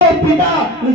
पिता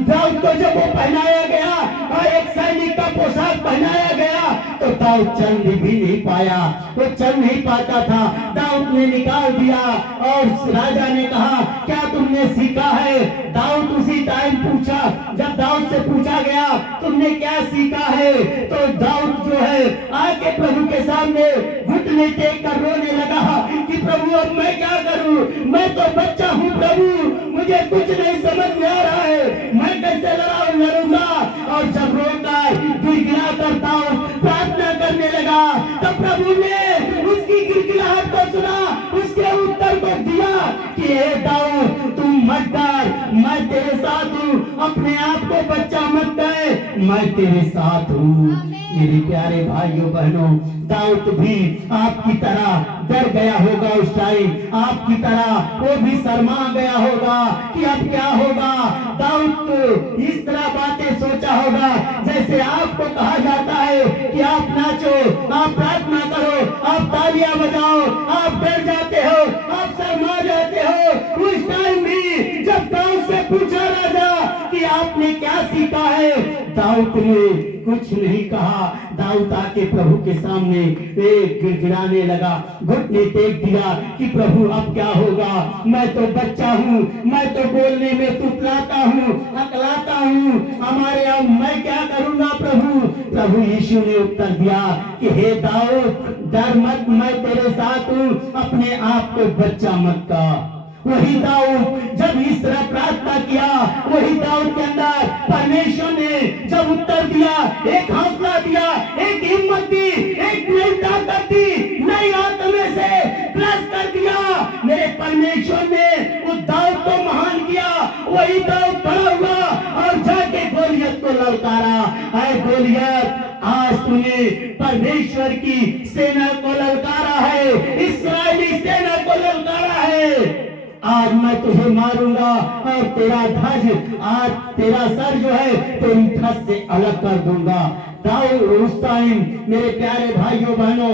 दाऊद को जब वो पहनाया गया और एक सैनिक का पोशाक पहनाया गया तो दाऊद चल भी नहीं पाया, वो चल नहीं पाता था। दाऊद ने निकाल दिया और राजा ने कहा क्या तुमने सीखा है? दाऊद उसी टाइम पूछा, जब दाऊद से पूछा गया तुमने क्या सीखा है, तो दाऊद जो है आके प्रभु के सामने घुटने टेक कर रोने लगा कि प्रभु अब मैं क्या करूं, मैं तो बच्चा हूं प्रभु, मुझे कुछ नहीं समझ में आ रहा है, मैं कैसे लड़ूंगा। और जब रोकर गिड़गिड़ा करता हूं, प्रार्थना करने लगा, तब प्रभु ने उसकी गिड़गिड़ाहट को सुना, उसके उत्तर को दिया कि हे दाऊद तुम मत डर, मैं तेरे साथ हूँ, अपने आप को बच्चा मत कह, मैं तेरे साथ हूँ। मेरे प्यारे भाइयों बहनों, दाऊद भी आपकी तरह डर गया होगा उस टाइम, आपकी तरह वो भी शर्मा गया होगा कि अब क्या होगा। दाऊद तो इस तरह बातें सोचा होगा जैसे आपको कहा जाता है कि आप नाचो, आप प्रार्थना करो, आप तालियां बजाओ, आप डर जाते हो, आप शर्मा जाते हो। उस टाइम भी जब दाऊद से पूछा राजा कि आपने क्या सीखा है, दाऊद ने कुछ नहीं कहा। दाऊद आके प्रभु के सामने एक गिड़गिड़ाने लगा, घुटने टेक दिया कि प्रभु अब क्या होगा, मैं तो बच्चा हूँ, मैं तो बोलने में तुतलाता हूँ, अकलाता हूँ, हमारे अब मैं क्या करूँगा प्रभु। प्रभु यीशु ने उत्तर दिया कि हे दाऊद डर मत, मैं तेरे साथ हूँ, अपने आप को बच्चा मत कह। वही दाऊद जब इस तरह प्रार्थना किया, वही दाऊद के अंदर परमेश्वर ने जब उत्तर दिया, एक हौसला दिया, एक हिम्मत दी, एक नई ताकत दी, नई आत्मा से प्लस कर दिया। मेरे परमेश्वर ने उस दाऊद को महान किया। वही दाऊद बड़ा हुआ और जाके गोलियत को ललकारा। है गोलियत, आज तूने परमेश्वर की सेना को ललकारा है, इस्राएली सेना को ललकारा है। आज मैं तुझे मारूंगा और तेरा ध्वज, आज तेरा सर जो है तेरी ध्वज से अलग कर दूंगा। दाऊद उस टाइम मेरे प्यारे भाइयों बहनों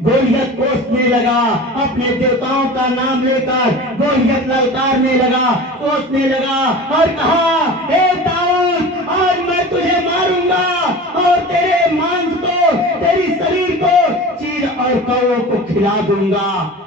गोलियत कोसने लगा, अपने देवताओं का नाम लेकर गोलियत ललकारने लगा, कोसने लगा और कहा हे दाऊद आज मैं तुझे मारूंगा और तेरे मांस को, तेरी शरीर को चीर और कौओं को खिला दूंगा।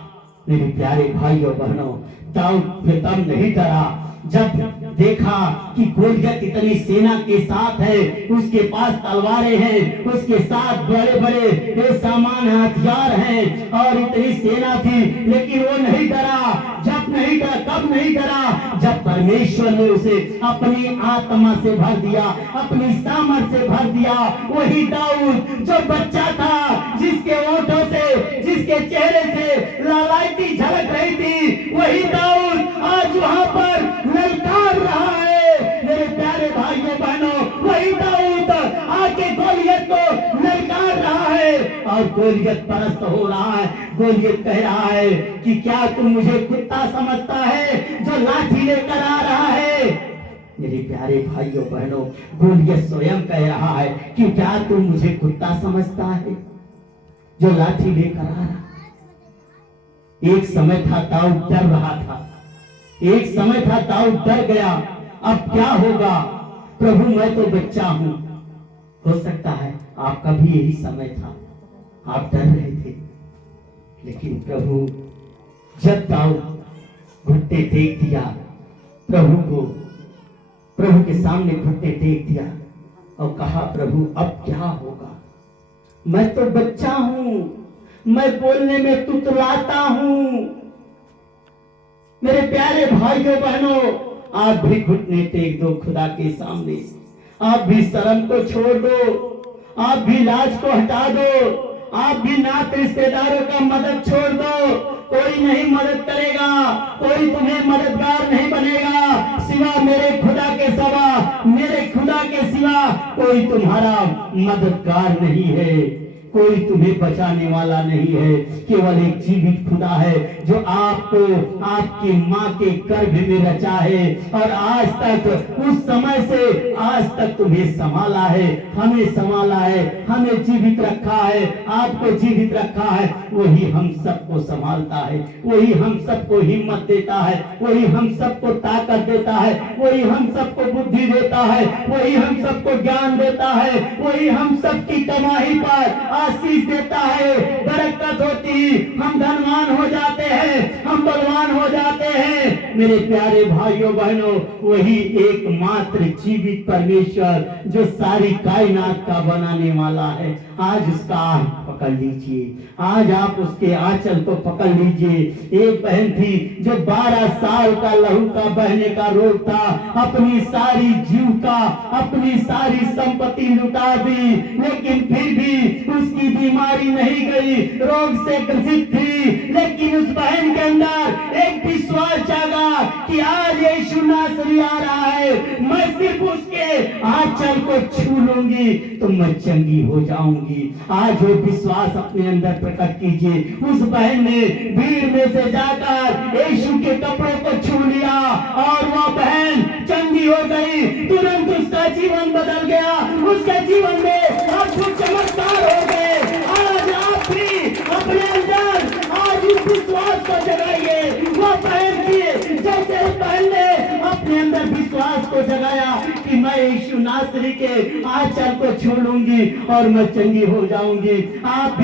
मेरे प्यारे भाइयों बहनों, दाऊद फिर तब नहीं डरा जब देखा कि गोलियत इतनी सेना के साथ है, उसके पास तलवारें हैं, उसके साथ बड़े बड़े सामान हथियार हैं और इतनी सेना थी, लेकिन वो नहीं डरा। जब नहीं डरा, कब नहीं डरा? जब परमेश्वर ने उसे अपनी आत्मा से भर दिया, अपनी सामर्थ से भर दिया। वही दाऊद जो बच्चा था, जिसके ओठों से, जिसके चेहरे से लालायती झलक रही थी, वही दाऊद आज वहां पर ललकार रहा है। मेरे प्यारे भाइयों बहनों, वही दाऊद आके गोलियत को ललकार रहा है और गोलियत परस्त हो रहा है। गोलियत कह रहा है कि क्या तुम मुझे कुत्ता समझता है जो लाठी लेकर आ रहा है। मेरे प्यारे भाइयों बहनों, गोलियत स्वयं कह रहा है कि क्या तुम मुझे कुत्ता समझता है जो लाठी लेकर आ रहा है। एक समय था दाऊद डर रहा था, एक समय था दाऊद डर गया, अब क्या होगा प्रभु, मैं तो बच्चा हूं। हो सकता है आपका भी यही समय था, आप डर रहे थे, लेकिन प्रभु जब दाऊद घुटने टेक दिया, प्रभु को, प्रभु के सामने घुटने टेक दिया और कहा प्रभु अब क्या होगा, मैं तो बच्चा हूं, मैं बोलने में तुतलाता हूं। मेरे प्यारे भाइयों बहनों, आप भी घुटने टेक दो खुदा के सामने, आप भी शर्म को छोड़ दो, आप भी लाज को हटा दो, आप भी नात रिश्तेदारों का मदद छोड़ दो। कोई नहीं मदद करेगा, कोई तुम्हें मददगार नहीं बनेगा सिवा मेरे खुदा के सिवा, मेरे खुदा के सिवा कोई तुम्हारा मददगार नहीं है, कोई तुम्हें बचाने वाला नहीं है। केवल एक जीवित खुदा है जो आपको आपकी माँ के गर्भ में रचा है और आज तक उस समय से आज तक तुम्हें संभाला है, हमें संभाला है, हमें जीवित रखा है, आपको जीवित रखा है। वही हम सबको संभालता है, वही हम सबको हिम्मत देता है, वही हम सबको ताकत देता है, वही हम सबको बुद्धि देता है, वही हम सबको ज्ञान देता है, वही हम सबकी कमाई पर आशीष देता है। बरकत होती, हम धनवान हो जाते हैं, हम बलवान हो जाते हैं। मेरे प्यारे भाइयों बहनों, वही एकमात्र जीवित परमेश्वर जो सारी कायनात का बनाने वाला है, आज उसका पकड़ लीजिए, आज आप उसके आंचल को पकड़ लीजिए। एक बहन थी जो 12 साल का लहू का बहने का रोग था, अपनी सारी जीविका, अपनी सारी संपत्ति लुटा दी, लेकिन फिर भी उसकी बीमारी नहीं गई, रोग से ग्रसित थी। लेकिन उस बहन के अंदर एक विश्वास जागा कि आज यीशु नासरी आ रहा है, मैं सिर्फ उसके आंचल को छू लूंगी तो मैं चंगी हो जाऊंगी। आज वो विश्वास अपने अंदर प्रकट कीजिए। उस बहन ने भीड़ में से जाकर यीशु के कपड़ों को छू लिया और वह बहन चंगी हो गई। तुरंत उसका जीवन बदल गया, उसके जीवन में अद्भुत चमत्कार हो गए। आज आप भी अपने अंदर आज उस विश्वास को जगाइए। वह बहन की जैसे उस बहन ने अपने अंदर विश्वास को जगाया कि मैं यीशु नासरी के आंचल को छू लूंगी और मैं चंगी हो जाऊंगी। आप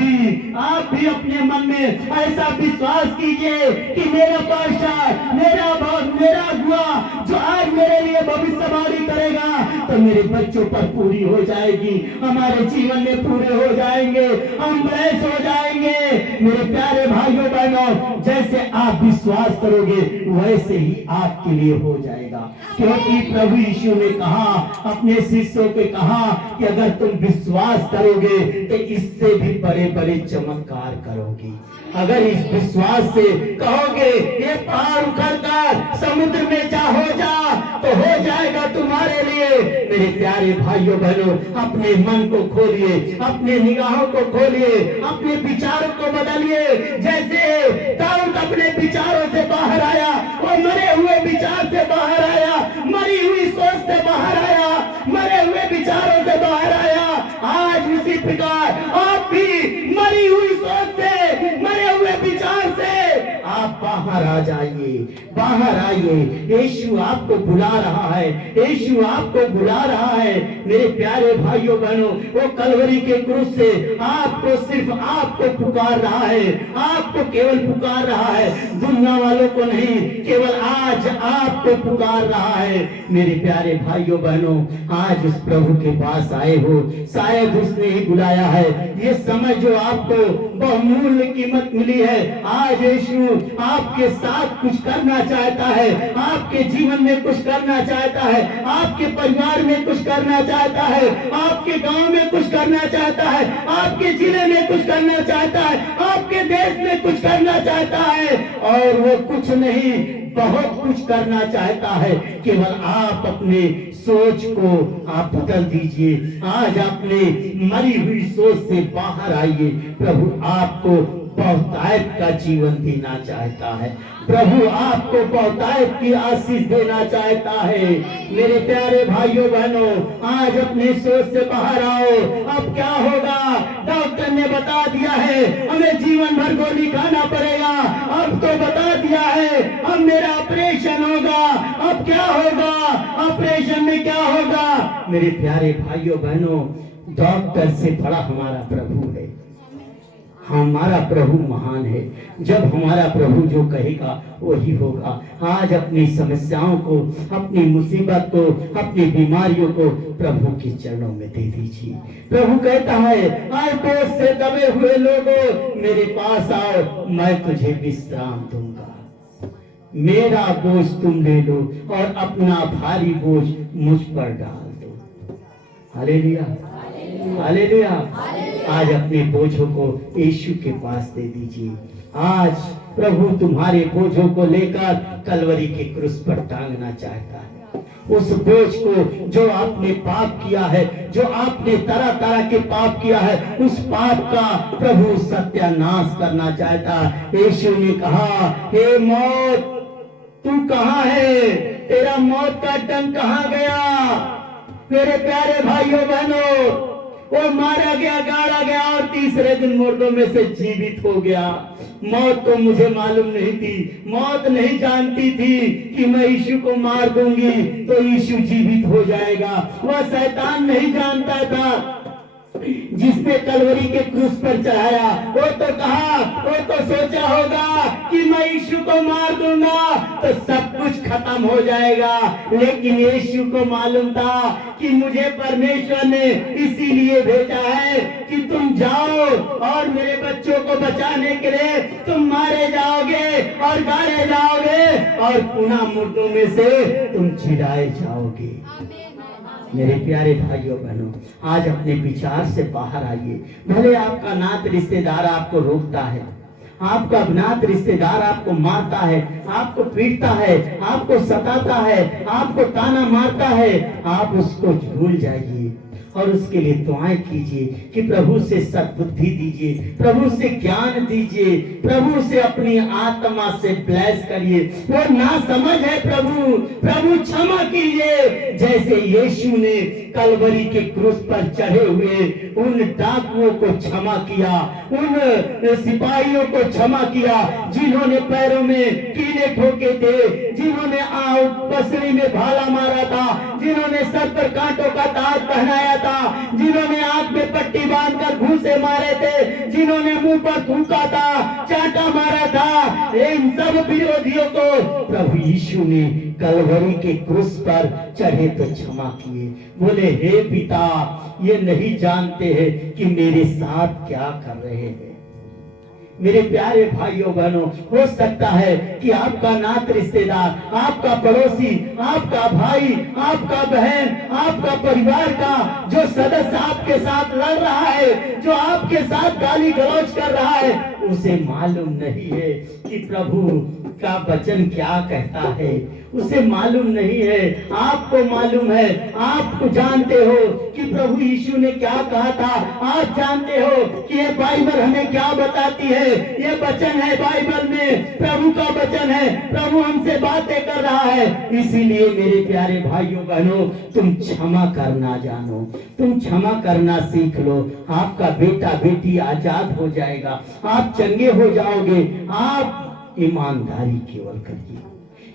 भी अपने मन में ऐसा विश्वास कीजिए कि मेरा बादशाह, मेरा अगुआ जो आज मेरे लिए भविष्यवाणी करेगा तो मेरे बच्चों पर पूरी हो जाएगी, हमारे जीवन में पूरे हो जाएंगे, हम ब्लेस हो जाएंगे। मेरे प्यारे भाइयों बहनों, जैसे आप विश्वास करोगे वैसे ही आपके लिए हो जाएगा, क्योंकि प्रभु यीशु ने कहा, अपने शिष्यों को कहा कि अगर तुम विश्वास करोगे तो इससे भी बड़े बड़े चमत्कार करोगे। अगर इस विश्वास से कहोगे ये पहाड़ उखड़कर समुद्र में हो जा तो हो जाएगा तुम्हारे लिए। मेरे प्यारे भाइयों बहनों, अपने मन को खोलिए, अपने निगाहों को खोलिए, अपने विचारों को बदलिए। जैसे दाऊद अपने विचारों से बाहर आया, वो मरे हुए विचार से बाहर आया, मरी हुई सोच से बाहर आया, मरे हुए विचारों से बाहर आया। आज उसी प्रकार आप भी मरी हुई सोच से, मरे हुए विचार से आप बाहर आ जाइए, बाहर आइए। यीशु आपको बुला रहा है, यीशु आपको बुला रहा है। मेरे प्यारे भाइयों बहनों, वो कलवरी के क्रूस से आपको, सिर्फ आपको पुकार रहा है, आपको केवल पुकार रहा है, दुनिया वालों को नहीं, केवल आज आपको पुकार रहा है। मेरे प्यारे भाइयों बहनों, आज उस प्रभु के पास आए हो, शायद उसने ही बुलाया है। ये समय जो आपको बहुमूल्य कीमत मिली है, आज यीशु आपके साथ कुछ करना चाहता है, आपके जीवन में कुछ करना चाहता है, आपके परिवार में कुछ करना चाहता है, आपके गांव में कुछ करना चाहता है, आपके जिले में कुछ करना चाहता है, आपके देश में कुछ करना चाहता है। और वो कुछ नहीं, बहुत कुछ करना चाहता है। केवल आप अपने सोच को आप बदल दीजिए। आज अपने मरी हुई सोच से बाहर आइए। प्रभु आपको बहुतायत का जीवन देना चाहता है, प्रभु आपको बहुतायत की आशीष देना चाहता है। मेरे प्यारे भाइयों बहनों, आज अपनी सोच से बाहर आओ। अब क्या होगा? डॉक्टर ने बता दिया है हमें जीवन भर गोली खाना पड़ेगा, अब तो बता दिया है अब मेरा ऑपरेशन होगा। अब क्या होगा? ऑपरेशन में क्या होगा? मेरे प्यारे भाइयों बहनों, डॉक्टर से बड़ा हमारा प्रभु है, हमारा प्रभु महान है। जब हमारा प्रभु जो कहेगा वही होगा। आज अपनी समस्याओं को, अपनी मुसीबत को, अपनी बीमारियों को प्रभु के चरणों में दे दीजिए। प्रभु कहता है, आज बोझ से दबे हुए लोगों मेरे पास आओ, मैं तुझे विश्राम दूंगा। मेरा बोझ तुम ले लो और अपना भारी बोझ मुझ पर डाल दो। Hallelujah, hallelujah. आज अपने बोझों को यीशु के पास दे दीजिए। आज प्रभु तुम्हारे बोझों को लेकर कलवरी के क्रूस पर टांगना चाहता है। उस बोझ को जो आपने पाप किया है, जो आपने तरह तरह के पाप किया है, उस पाप का प्रभु सत्यानाश करना चाहता है। यीशु ने कहा, हे मौत तू कहाँ है? तेरा मौत का डंक कहाँ गया? मेरे प्यारे भाइयों बहनों, वो मारा गया, गाड़ा गया और तीसरे दिन मुर्दों में से जीवित हो गया। मौत को मुझे मालूम नहीं थी, मौत नहीं जानती थी कि मैं यीशु को मार दूंगी तो यीशु जीवित हो जाएगा। वह शैतान नहीं जानता था जिसने कलवरी के क्रूस पर चढ़ाया। वो तो कहा, वो तो सोचा होगा कि मैं यीशु को मार दूंगा तो सब कुछ खत्म हो जाएगा, लेकिन यीशु को मालूम था कि मुझे परमेश्वर ने इसीलिए भेजा है कि तुम जाओ और मेरे बच्चों को बचाने के लिए तुम मारे जाओगे और गाड़े जाओगे और पुनः मुर्दों में से तुम छिड़ाए जाओगे। मेरे प्यारे भाइयों बहनों, आज अपने विचार से बाहर आइए। भले आपका नात रिश्तेदार आपको रोकता है, आपका नात रिश्तेदार आपको मारता है, आपको पीटता है, आपको सताता है, आपको ताना मारता है, आप उसको भूल जाइए और उसके लिए दुआएं कीजिए कि प्रभु से सद्बुद्धि दीजिए, प्रभु से ज्ञान दीजिए, प्रभु से अपनी आत्मा से ब्लेस करिए। वो ना समझ है प्रभु क्षमा कीजिए। जैसे यीशु ने कलवरी के क्रूस पर चढ़े हुए उन डाकुओं को क्षमा किया, उन सिपाहियों को क्षमा किया जिन्होंने पैरों में कीले ठोके थे, जिन्होंने पसली में भाला मारा था, जिन्होंने सर पर कांटों का ताज पहनाया था, जिन्होंने आंख में पट्टी बांधकर घूंसे मारे थे, जिन्होंने मुंह पर थूका था, चांटा मारा था, इन सब विरोधियों को प्रभु यीशु ने कलवरी के क्रूस पर चढ़े तो क्षमा किए। बोले, हे पिता, ये नहीं जानते हैं कि मेरे साथ क्या कर रहे हैं। मेरे प्यारे भाइयों बहनों, हो सकता है कि आपका नात रिश्तेदार, आपका पड़ोसी, आपका भाई, आपका बहन, आपका परिवार का जो सदस्य आपके साथ लड़ रहा है, जो आपके साथ गाली गलौज कर रहा है, उसे मालूम नहीं है कि प्रभु का वचन क्या कहता है। उसे मालूम नहीं है, आपको मालूम है, आप जानते हो कि प्रभु यीशु ने क्या कहा था, आप जानते हो कि ये बाइबल हमें क्या बताती है। ये वचन है बाइबल में, प्रभु का वचन है, प्रभु हमसे बातें कर रहा है। इसीलिए मेरे प्यारे भाइयों बहनों, तुम क्षमा करना जानो, तुम क्षमा करना सीख लो। आपका बेटा बेटी आजाद हो जाएगा, आप चंगे हो जाओगे। आप ईमानदारी केवल करिए,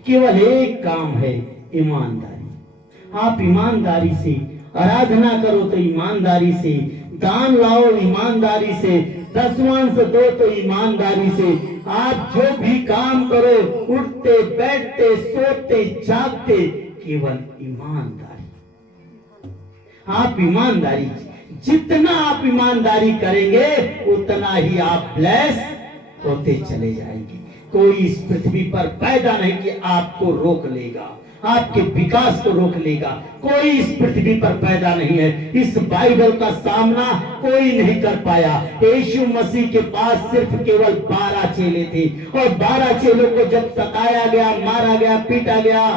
केवल एक काम है ईमानदारी। आप ईमानदारी से आराधना करो तो ईमानदारी से दान लाओ, ईमानदारी से दसवांश दो तो ईमानदारी से। आप जो भी काम करो, उठते बैठते सोते जागते, केवल ईमानदारी। आप ईमानदारी, जितना आप ईमानदारी करेंगे उतना ही आप ब्लेस होते चले जाएंगे। कोई इस पृथ्वी पर पैदा नहीं कि आपको रोक लेगा, आपके विकास को रोक लेगा। कोई इस पृथ्वी पर पैदा नहीं है, इस बाइबल का सामना कोई नहीं कर पाया। यीशु मसीह के पास सिर्फ केवल 12 चेले थे और 12 चेलों को जब सताया गया, मारा गया, पीटा गया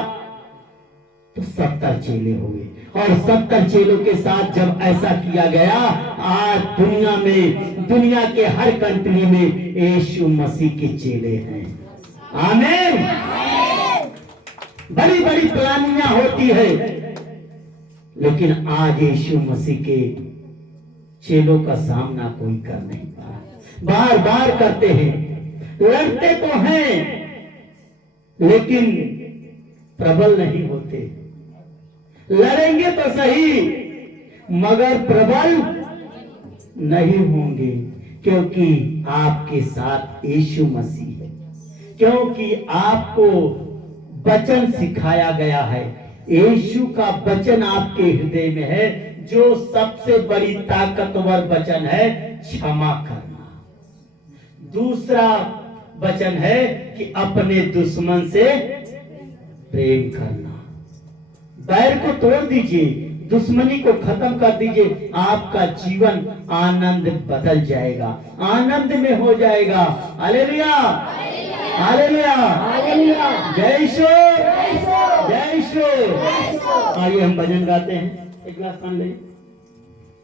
तो 70 चेले हो गए। और 70 चेलों के साथ जब ऐसा किया गया, आज दुनिया में, दुनिया के हर कंट्री में यीशु मसीह के चेले हैं। आमीन। बड़ी बड़ी प्लानियां होती है, लेकिन आज यीशु मसीह के चेलों का सामना कोई कर नहीं पा रहा। बार बार करते हैं, लड़ते तो हैं, लेकिन प्रबल नहीं होते। लड़ेंगे तो सही मगर प्रबल नहीं होंगे, क्योंकि आपके साथ यीशु मसीह है, क्योंकि आपको वचन सिखाया गया है। यीशु का वचन आपके हृदय में है, जो सबसे बड़ी ताकतवर वचन है, क्षमा करना। दूसरा वचन है कि अपने दुश्मन से प्रेम करना। बैर को तोड़ दीजिए, दुश्मनी को खत्म कर दीजिए, आपका जीवन आनंद बदल जाएगा, आनंद में हो जाएगा। हालेलुया। हालेलुया, हालेलुया, जय यीशु, जय यीशु, जय यीशु। जय यीशु। आइए हम भजन गाते हैं, एक गिलास पानी ले।